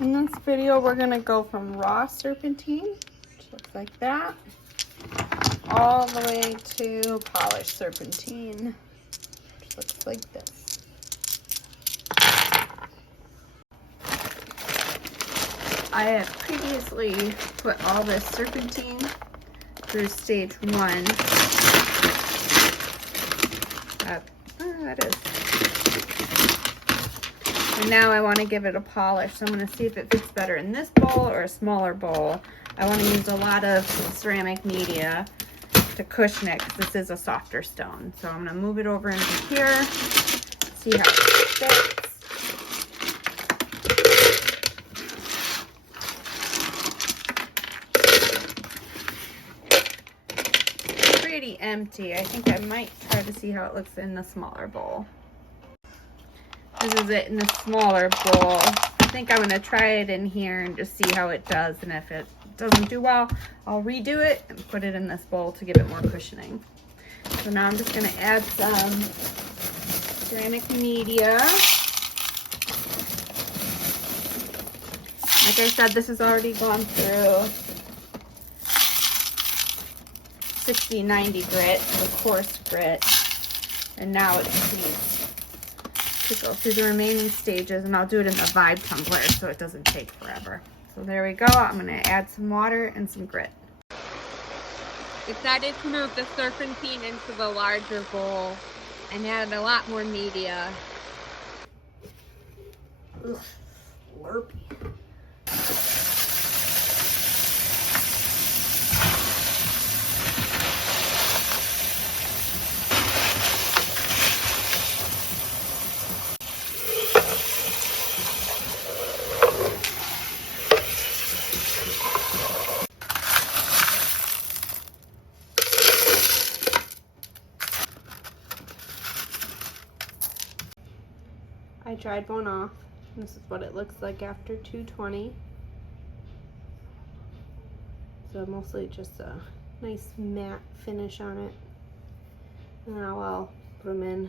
In this video, we're gonna go from raw serpentine, which looks like that, all the way to polished serpentine, which looks like this. I have previously put all this serpentine through stage 1. That is. And now I want to give it a polish, so I'm going to see if it fits better in this bowl or a smaller bowl. I want to use a lot of ceramic media to cushion it because this is a softer stone. So I'm going to move it over into here, see how it fits. Pretty empty. I think I might try to see how it looks in the smaller bowl. This is it in the smaller bowl. I think I'm going to try it in here and just see how it does. And if it doesn't do well, I'll redo it and put it in this bowl to give it more cushioning. So now I'm just going to add some ceramic media. Like I said, this has already gone through 60-90 grit, the coarse grit. And now it just needs to go through the remaining stages, and I'll do it in the Vibe tumbler so it doesn't take forever. So there we go. I'm going to add some water and some grit. Decided to move the serpentine into the larger bowl and add a lot more media. Ugh, slurpy. I dried one off. This is what it looks like after 220. So mostly just a nice matte finish on it. And now I'll put them in.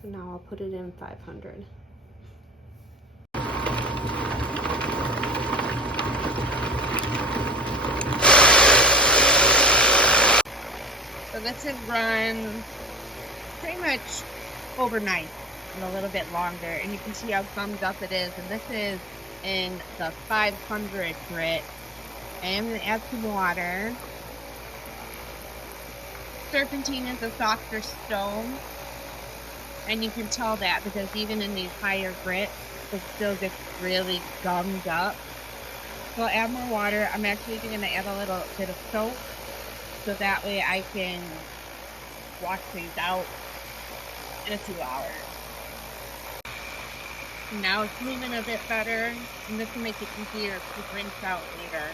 So now I'll put it in 500. So this is run pretty much overnight and a little bit longer, and you can see how gummed up it is. And this is in the 500 grit. I am going to add some water. Serpentine is a softer stone, and you can tell that because even in these higher grits it still gets really gummed up. So I'll add more water. I'm actually going to add a little bit of soap so that way I can wash these out in a few hours. Now it's moving a bit better, and this will make it easier to rinse out later.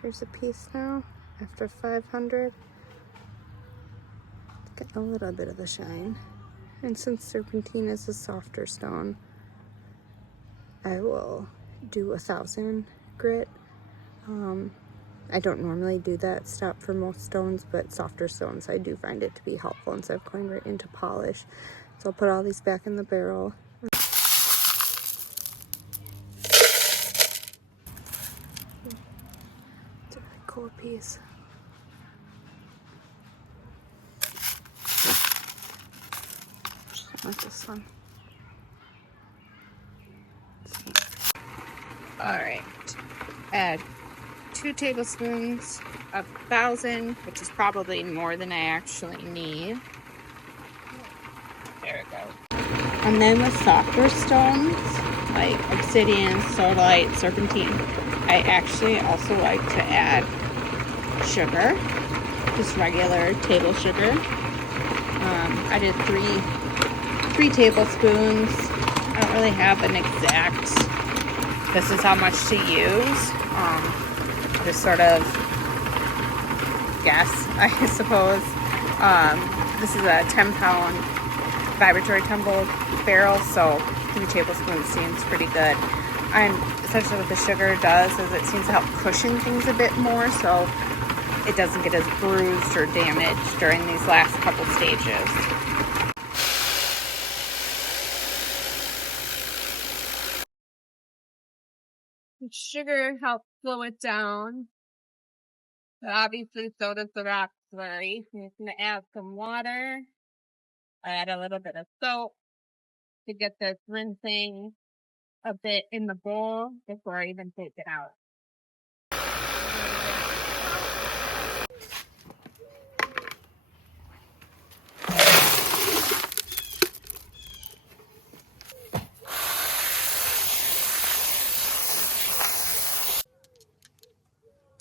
Here's a piece now, after 500. It's getting a little bit of the shine. And since serpentine is a softer stone, I will do 1000 grit. I don't normally do that step for most stones, but softer stones I do find it to be helpful instead of going right into polish. So I'll put all these back in the barrel. Cool piece. Just like this one. Alright. Add 2 tablespoons of 1000, which is probably more than I actually need. There it goes. And then with softer stones, like obsidian, sodalite, serpentine, I actually also like to add sugar, just regular table sugar. I did three tablespoons. I don't really have an exact this is how much to use. Just sort of guess, I suppose. This is a 10-pound Vibratory Tumbler barrel, so 3 tablespoons seems pretty good. And essentially what the sugar does is it seems to help cushion things a bit more, so it doesn't get as bruised or damaged during these last couple stages. The sugar helps slow it down. But obviously, so does the rock slurry. I'm just going to add some water. Add a little bit of soap to get this rinsing a bit in the bowl before I even take it out.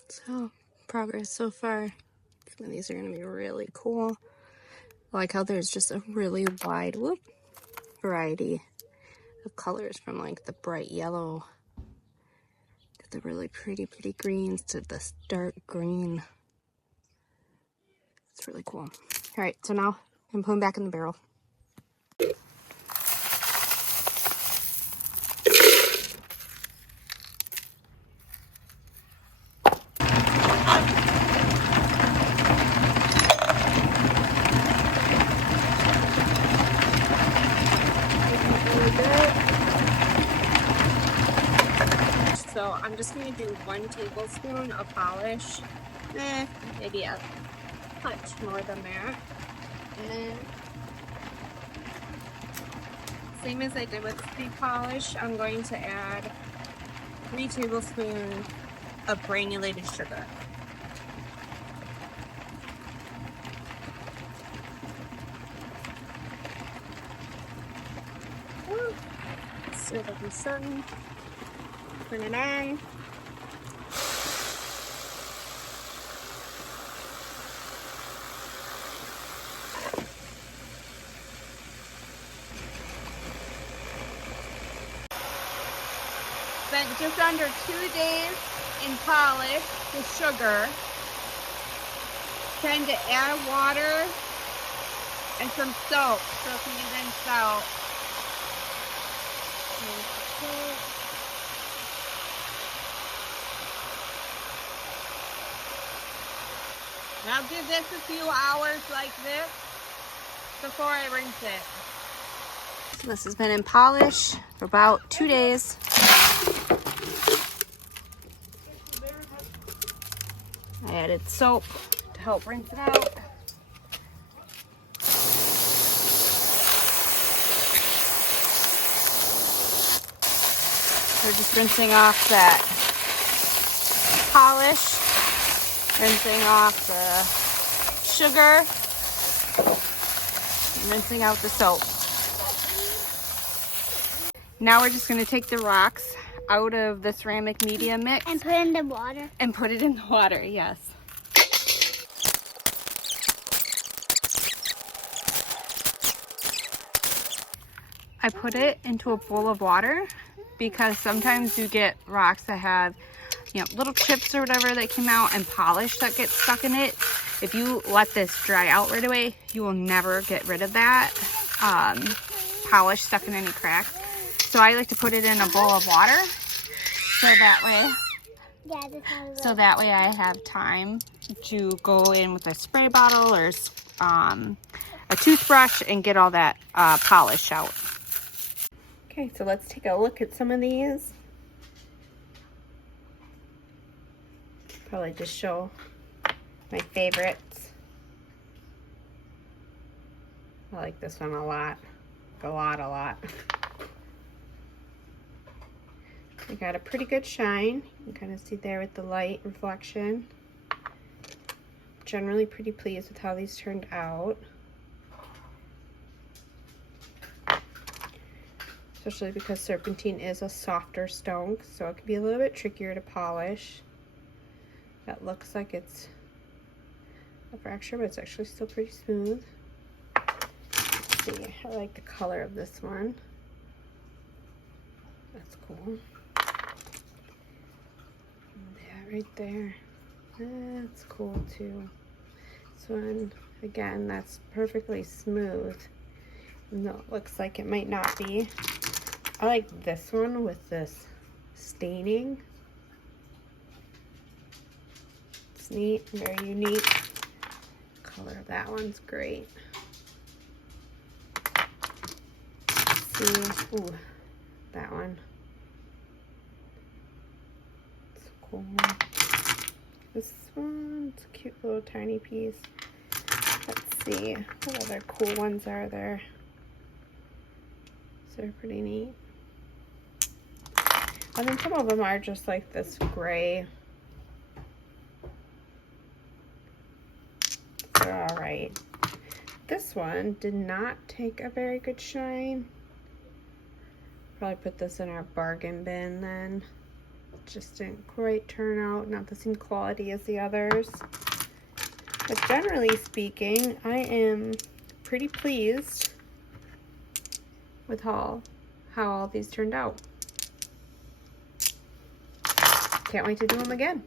So, progress so far. Some of these are going to be really cool. I like how there's just a really wide variety of colors, from like the bright yellow to the really pretty greens to this dark green. It's really cool. All right, so now I'm putting back in the barrel. So I'm just going to do 1 tablespoon of polish, maybe a touch more than that. And then, same as I did with the polish, I'm going to add 3 tablespoons of granulated sugar. So that we certain. Turn it on. Spent just under 2 days in polish with sugar. Trying to add water and some soap so it can be rinsed out. I'll give this a few hours like this before I rinse it. So this has been in polish for about 2 days. I added soap to help rinse it out. We're just rinsing off that polish. Rinsing off the sugar, and rinsing out the soap. Now we're just going to take the rocks out of the ceramic media mix. And put it in the water. And put it in the water, yes. I put it into a bowl of water because sometimes you get rocks that have little chips or whatever that came out and polish that gets stuck in it. If you let this dry out right away, you will never get rid of that polish stuck in any cracks. So I like to put it in a bowl of water so that way I have time to go in with a spray bottle or a toothbrush and get all that polish out. Okay, so let's take a look at some of these. Probably just show my favorites. I like this one a lot. A lot. I got a pretty good shine. You can kind of see there with the light reflection. Generally pretty pleased with how these turned out. Especially because serpentine is a softer stone, so it can be a little bit trickier to polish. That looks like it's a fracture, but it's actually still pretty smooth. Let's see, I like the color of this one. That's cool. right there. That's cool too. This one, again, that's perfectly smooth. No, it looks like it might not be. I like this one with this staining. It's neat, very unique. Color of that one's great. Let's see, ooh, that one. It's a cool one. This one's a cute little tiny piece. Let's see, what other cool ones are there? They're pretty neat. And then some of them are just like this gray. They're all right. This one did not take a very good shine. Probably put this in our bargain bin then. Just didn't quite turn out, not the same quality as the others. But generally speaking, I am pretty pleased with how all these turned out. Can't wait to do them again.